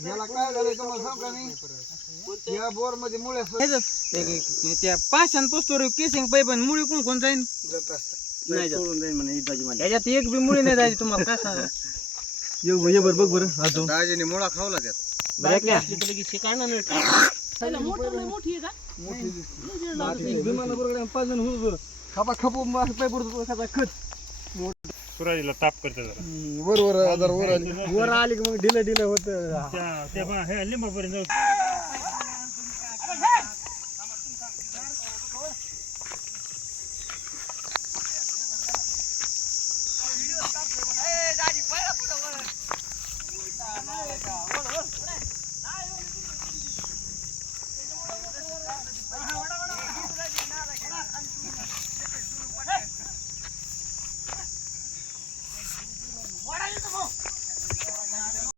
याला काय झालंय तुम्हाला सांग का मी या बोर मध्ये मुळे त्या पाषाण पोस्टवर केसिंग पाईप आणि मुळी कोण जाईन नाही सोडून जाईल म्हणे त्याच्यात एक बी मुळी नाही जायची तुम्हाला काय सांगा ये बर बघ बरं अजून दाजीने मुळा खावला त्यात खापा खपू पाईप खत सुराजीला ताप करते वर वर वर आली वर आली की मग ढिलं ढिलं होत लिंबापर्यंत